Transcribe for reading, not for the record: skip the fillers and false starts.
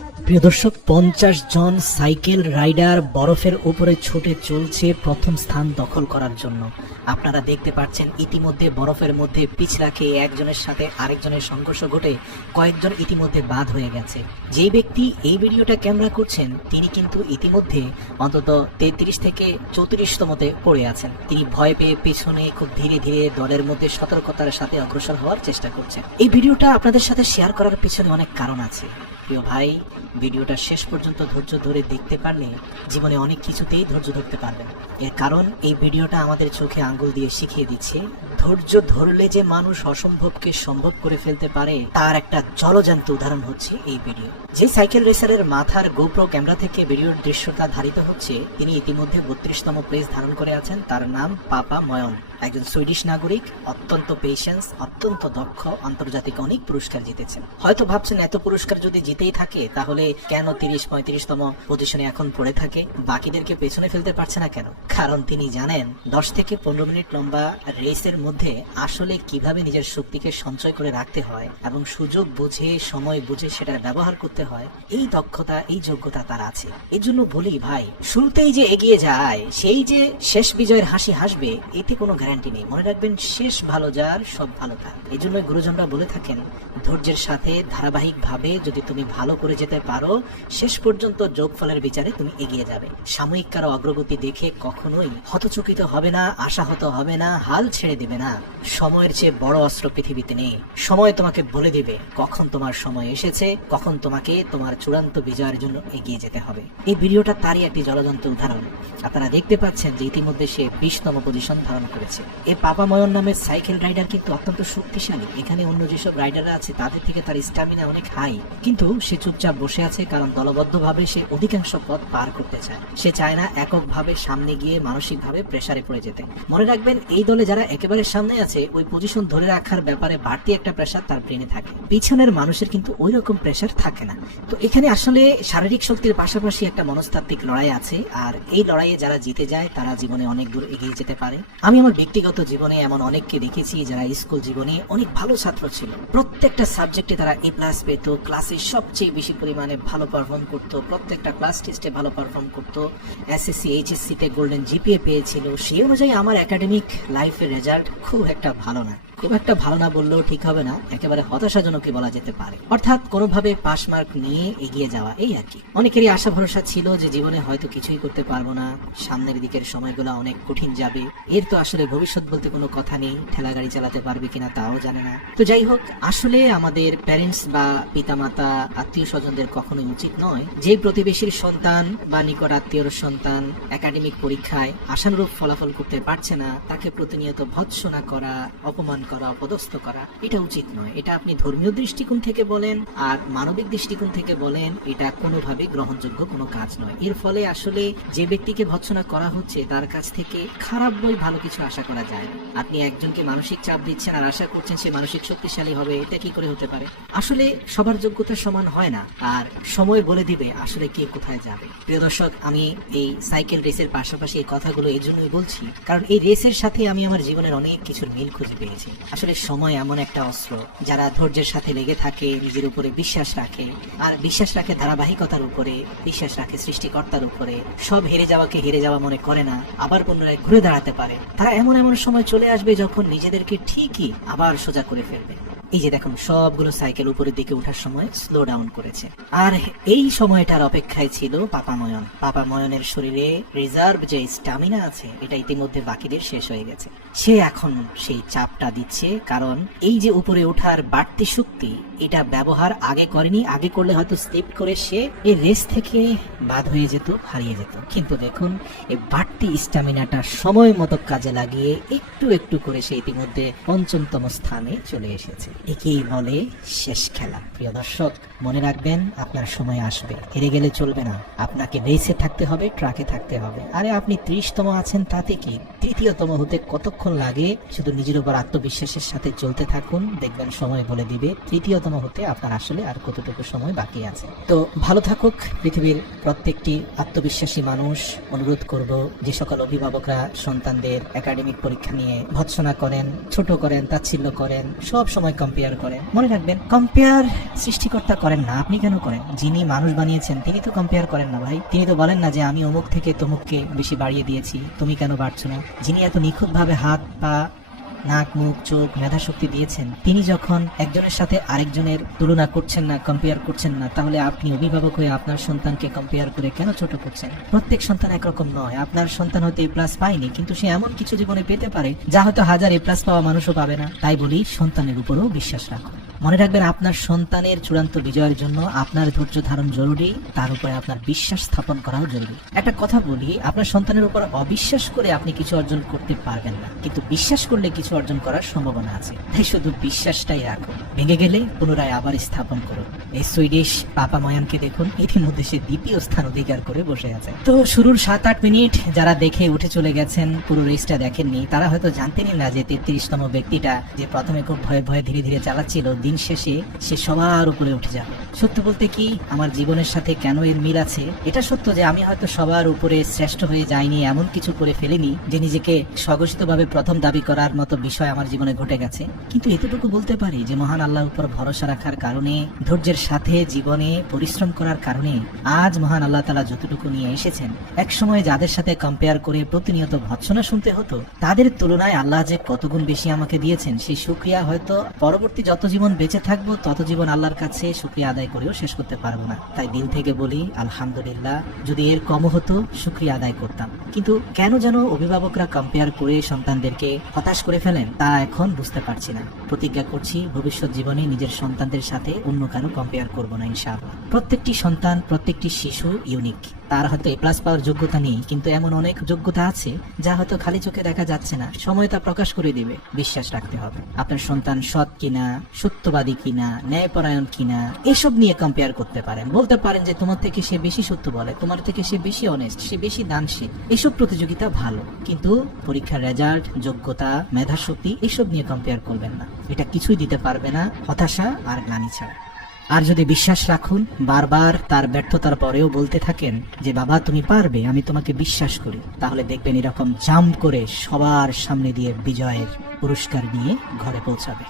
প্রিয় দর্শক, 50 জন cycle rider বরফের উপরে ছুটে চলছে প্রথম স্থান দখল করার জন্য। আপনারা দেখতে পাচ্ছেন ইতিমধ্যে বরফের মধ্যে পিছলা খেয়ে একজনের সাথে আরেকজনের সংঘর্ষ ঘটে কয়েকজন ইতিমধ্যে বাদ হয়ে গেছে। যে ব্যক্তি এই ভিডিওটা ক্যামেরা করছেন তিনি কিন্তু ইতিমধ্যে অন্তত 33 থেকে 34তমতে পড়ে আছেন। তিনি ভয় পেয়ে পেছনে খুব ধীরে ধীরে দলের মধ্যে সতর্কতার সাথে অগ্রসর হওয়ার চেষ্টা করছেন। এই ভিডিওটা আপনাদের সাথে শেয়ার করার পিছনে অনেক কারণ আছে। প্রিয় ভাই, ভিডিওটা শেষ পর্যন্ত ধৈর্য ধরে দেখতে পারলে জীবনে অনেক কিছুতেই ধৈর্য ধরতে পারবেন। এর কারণ এই ভিডিওটা আমাদের চোখে আঙ্গুল দিয়ে শিখিয়ে দিচ্ছে ধৈর্য ধরলে যে মানুষ অসম্ভবকে সম্ভব করে ফেলতে পারে তার একটা জলজান্ত উদাহরণ হচ্ছে এই ভিডিও। যে সাইকেল রেসারের মাথার গোপ্রো ক্যামেরা থেকে ভিডিওর দৃশ্যটা ধারিত হচ্ছে তিনি ইতিমধ্যে 32তম প্লেস ধারণ করে আছেন। তার নাম পাপা ময়ন, একজন সুইডিশ নাগরিক, অত্যন্ত পেশেন্স, অত্যন্ত দক্ষ, আন্তর্জাতিক অনেক পুরস্কার জিতেছেন। হয়তো ভাবছেন এত পুরস্কার যদি জিতেই থাকে তাহলে কেন 30-35তম পজিশনে এখন পড়ে থাকে, বাকিদেরকে পেছনে ফেলতে পারছে না কেন? কারণ তিনি জানেন 10 থেকে 15 মিনিট লম্বা রেসের মধ্যে আসলে কিভাবে নিজের শক্তিকে সঞ্চয় করে রাখতে হয় এবং সুযোগ বুঝে সময় বুঝে সেটার ব্যবহার করতে হয়, এই দক্ষতা এই যোগ্যতা তার আছে। এই জন্য বলি ভাই, শুরুতেই যে এগিয়ে যায় সেই যে শেষ বিজয়ের হাসি হাসবে এতে কোনো গ্যারান্টি নেই। মনে রাখবেন, শেষ ভালো যার সব ভালো তার। এই জন্য গুরুজনরা বলে থাকেন ধৈর্যের সাথে ধারাবাহিক ভাবে যদি তুমি ভালো করে যেতে পারো শেষ পর্যন্ত যোগফলের বিচারে তুমি এগিয়ে যাবে। সাময়িক কারো অগ্রগতি দেখে কখনোই হতচকিত হবে না, আশাহত হবে না, হাল ছেড়ে দিবে না। সময়ের চেয়ে বড় অস্ত্র পৃথিবীতে নেই। সময় তোমাকে বলে দিবে কখন তোমার সময় এসেছে, কখন তোমাকে তোমার চূড়ান্ত বিজয়ের জন্য এগিয়ে যেতে হবে। এই ভিডিওটা তারই একটি জলজন্ত উদাহরণ। আপনারা দেখতে পাচ্ছেন যে ইতিমধ্যে সে 20তম পজিশন ধারণ করেছে। এই পাপা ময়ন নামের সাইকেল রাইডার কিন্তু অত্যন্ত শক্তিশালী। এখানে অন্য যেসব রাইডাররা আছে তাদের থেকে তার স্ট্যামিনা অনেক হাই, কিন্তু সে চুপচাপ বসে আছে কারণ দলবদ্ধভাবে সে অধিকাংশ পথ পার করতে চায়। সে চায় না এককভাবে সামনে গিয়ে মানসিকভাবে প্রেসারে পড়ে যেতে। মনে রাখবেন, এই দলে যারা একেবারে সামনে আছে ওই পজিশন ধরে রাখার ব্যাপারে বাড়তি একটা প্রেসার তার ব্রেনে থাকে, পিছনের মানুষের কিন্তু ওই রকম প্রেসার থাকে না। তো এখানে আসলে শারীরিক শক্তির পাশাপাশি একটা মনস্তাত্ত্বিক লড়াই আছে, আর এই লড়াইয়ে যারা জিতে যায় তারা জীবনে অনেক দূর এগিয়ে যেতে পারে। আমি আমার ব্যক্তিগত জীবনে এমন অনেককে দেখেছি যারা স্কুল জীবনে অনেক ভালো ছাত্র ছিল, প্রত্যেকটা সাবজেক্টে তারা A+ পেত, ক্লাসে সবচেয়ে বেশি পরিমাণে ভালো পারফর্ম করতো, প্রত্যেকটা ক্লাস টেস্টে ভালো পারফর্ম করতো, SSC HSC তে গোল্ডেন GPA পেয়েছিল। সেই অনুযায়ী আমার একাডেমিক লাইফের রেজাল্ট খুব একটা ভালো না। খুব একটা ভালো না বললেও ঠিক হবে না, একেবারে হতাশাজনকই বলা যেতে পারে। অর্থাৎ কোনোভাবে পাস মার্ক নিয়ে এগিয়ে যাওয়া, এই আর কি। অনেকেরই আশা ভরসা ছিল যে জীবনে হয়তো কিছুই করতে পারবো না, সামনের দিকের সময়গুলো অনেক কঠিন যাবে, এর তো আসলে ভবিষ্যৎ বলতে কোনো কথা নেই, ঠেলা গাড়ি চালাতে পারবে কিনা তাও জানে না। তো যাই হোক, আসলে আমাদের প্যারেন্টস বা পিতামাতা আত্মীয় স্বজনদের কখনোই উচিত নয় যে প্রতিবেশীর সন্তান বা নিকট আত্মীয়র সন্তান একাডেমিক পরীক্ষায় আশানুরূপ ফলাফল করতে পারছে না তাকে প্রতিনিয়ত ভৎসনা করা, অপমান করা, অপদস্থ করা, এটা উচিত নয়। এটা আপনি ধর্মীয় দৃষ্টিকোণ থেকে বলেন আর মানবিক দৃষ্টিকোণ থেকে বলেন, এটা কোনোভাবে গ্রহণযোগ্য কোনো কাজ নয়। এর ফলে আসলে যে ব্যক্তিকে ভৎসনা করা হচ্ছে তার কাছ থেকে খারাপ বই ভালো কিছু আশা করা যায় না। আপনি একজনকে মানসিক চাপ দিচ্ছেন আর আশা করছেন সে মানসিক শক্তিশালী হবে, এটা কি করে হতে পারে? আসলে সবার যোগ্যতা সমান হয় না, আর সময় বলে দিবে আসলে কে কোথায় যাবে। প্রিয় দর্শক, আমি এই সাইকেল রেসের পাশাপাশি এই কথাগুলো এই জন্যই বলছি কারণ এই রেসের সাথে আমি আমার জীবনের অনেক কিছুর মিল খুঁজে পেয়েছি। আসলে সময় এমন একটা অস্ত্র, যারা ধৈর্যের সাথে লেগে থাকে, নিজের উপরে বিশ্বাস রাখে, আর বিশ্বাস রাখে ধারাবাহিকতার উপরে, বিশ্বাস রাখে সৃষ্টিকর্তার উপরে, সব হেরে যাওয়াকে হেরে যাওয়া মনে করে না, আবার পুনরায় ঘুরে দাঁড়াতে পারে। তারা এমন এমন সময় চলে আসবে যখন নিজেদেরকে ঠিকই আবার সোজা করে ফেলবে। এই যে দেখুন, সবগুলো সাইকেল উপরের দিকে ওঠার সময় স্লো ডাউন করেছে, আর এই সময়টার অপেক্ষায় ছিল পাপা ময়ন। পাপা ময়নের শরীরে রিজার্ভ যে স্ট্যামিনা আছে এটা ইতিমধ্যে বাকিদের শেষ হয়ে গেছে। সে এখন সেই চাপটা দিচ্ছে কারণ এই যে উপরে ওঠার বাড়তি শক্তি এটা ব্যবহার আগে করেনি। আগে করলে হয়তো স্লিপ করে সে এই রেস থেকে বাদ হয়ে যেত, হারিয়ে যেত। কিন্তু দেখুন, এই বাড়তি স্ট্যামিনাটা সময় মতো কাজে লাগিয়ে একটু একটু করে সে ইতিমধ্যে 5ম স্থানে চলে এসেছে। একেই বলে শেষ খেলা। প্রিয় দর্শক, মনে রাখবেন আপনার সময় আসবে, হেরে গেলে চলবে না। আপনাকে রেসে থাকতে হবে, ট্রাকে থাকতে হবে। আরে আপনি 30তম আছেন তাতে কি, 3য়তম হতে কতক্ষণ লাগে? শুধু নিজের উপর আত্মবিশ্বাসের সাথে চলতে থাকুন, দেখবেন সময় বলে দিবে 3য়তম হতে আপনার আসলে আর কতটুকু সময় বাকি আছে। তো ভালো থাকুক পৃথিবীর প্রত্যেকটি আত্মবিশ্বাসী মানুষ। অনুরোধ করব, যে সকল অভিভাবকরা সন্তানদের একাডেমিক পরীক্ষা নিয়ে ভৎসনা করেন, ছোট করেন, তাচ্ছিল্য করেন, সব সময় কম্পেয়ার করেন। মনে রাখবেন, কম্পেয়ার সৃষ্টিকর্তা করেন না, আপনি কেন করেন? যিনি মানুষ বানিয়েছেন তিনি তো কম্পেয়ার করেন না ভাই। তিনি তো বলেন না যে আমি অমুক থেকে তমুককে বেশি বাড়িয়ে দিয়েছি, তুমি কেন বাড়ছো না। যিনি এত নিখুঁতভাবে হাত, পা, নাক, মুখ, চোখ, মেধা শক্তি দিয়েছেন, তিনি যখন একজনের সাথে আরেকজনের তুলনা করছেন না, কম্পেয়ার করছেন না, তাহলে আপনি অভিভাবক হয়ে আপনার সন্তানকে কম্পেয়ার করে কেন ছোট করছেন? প্রত্যেক সন্তান একরকম নয়। আপনার সন্তান হয়তো এ প্লাস পায়নি, কিন্তু সে এমন কিছু জীবনে পেতে পারে যা হয়তো 1000 এ প্লাস পাওয়া মানুষও পাবে না। তাই বলি, সন্তানের উপরও বিশ্বাস রাখুন। মনে রাখবেন, আপনার সন্তানের চূড়ান্ত বিজয়ের জন্য আপনার ধৈর্য ধারণ জরুরি, তার উপরে আপনার বিশ্বাস স্থাপন করাও জরুরি। একটা কথা বলি, আপনার সন্তানের উপর অবিশ্বাস করে আপনি কিছু অর্জন করতে পারবেন না, কিন্তু বিশ্বাস করলে কিছু অর্জন করার সম্ভাবনা আছে। তাই শুধু বিশ্বাসটাই রাখুন, ভেঙে গেলে পুনরায় আবার স্থাপন করুন। এই সুইডিশ পাপা ময়ানকে দেখুন, ইতিমধ্যে সে দ্বিতীয় স্থান অধিকার করে বসে আছে। তো শুরুর 7-8 মিনিট যারা দেখে উঠে চলে গেছেন, পুরো রেসটা দেখেননি, তারা হয়তো জানতেনই না যে 33তম ব্যক্তিটা যে প্রথমে খুব ভয়ে ভয়ে ধীরে ধীরে চালাচ্ছিল, দিন শেষে সে সবার উপরে উঠে যাবে। সত্য বলতে কি, আমার জীবনের সাথে কেন এর মিল আছে? এটা সত্য যে আমি হয়তো সবার উপরে শ্রেষ্ঠ হয়ে যাইনি, এমন কিছু করে ফেলিনি যে নিজেকে স্বঘোষিতভাবে প্রথম দাবি করার মতো বিষয় আমার জীবনে ঘটে গেছে। কিন্তু এতটুকু বলতে পারি যে মহান আল্লাহর উপর ভরসা রাখার কারণে, ধৈর্যের সাথে জীবনে পরিশ্রম করার কারণে আজ মহান আল্লাহ তাআলা যতটুকু নিয়ে এসেছেন, এক সময় যাদের সাথে কম্পেয়ার করে প্রতিনিয়ত ভৎসনা শুনতে হতো, তাদের তুলনায় আল্লাহ যে কত গুণ বেশি আমাকে দিয়েছেন, সেই শুকরিয়া হয়তো পরবর্তী যত জীবন বেঁচে থাকবো তত জীবন আল্লাহর কাছে শুকরিয়া আদায় করেও শেষ করতে পারবো না। তাই দিল থেকে বলি আলহামদুলিল্লাহ, যদি এর কমও হতো শুকরিয়া আদায় করতাম। কিন্তু কেন যেন অভিভাবকরা কম্পেয়ার করে সন্তানদেরকে হতাশ করে ফেলেন, তা এখন বুঝতে পারছি না। প্রতিজ্ঞা করছি, ভবিষ্যৎ জীবনে নিজের সন্তানদের সাথে অন্য কারো কম্পেয়ার করবো না ইনশাআল্লাহ। প্রত্যেকটি সন্তান, প্রত্যেকটি শিশু ইউনিক। তার হয়তো এ প্লাস পাওয়ার যোগ্যতা নেই, কিন্তু এমন অনেক যোগ্যতা আছে যা হয়তো খালি চোখে দেখা যাচ্ছে না, সময় তা প্রকাশ করে দিবে। বিশ্বাস রাখতে হবে। আপনার সন্তান সৎ কিনা, সত্যবাদী কিনা, ন্যায়পরায়ণ কিনা, এসব নিয়ে কম্পেয়ার করতে পারেন। বলতে পারেন যে তোমার থেকে সে বেশি সত্য বলে, তোমার থেকে সে বেশি অনেস্ট, সে বেশি দানশীল। এসব প্রতিযোগিতা ভালো, কিন্তু পরীক্ষার রেজাল্ট, যোগ্যতা, মেধা শক্তি এসব নিয়ে কম্পেয়ার করবেন না। এটা কিছুই দিতে পারবে না, হতাশা আর গ্লানি ছাড়া। আর যদি বিশ্বাস রাখুন, বারবার তার ব্যর্থতার পরেও বলতে থাকেন যে বাবা তুমি পারবে, আমি তোমাকে বিশ্বাস করি, তাহলে দেখবেন এরকম জাম্প করে সবার সামনে দিয়ে বিজয়ের পুরস্কার নিয়ে ঘরে পৌঁছাবে।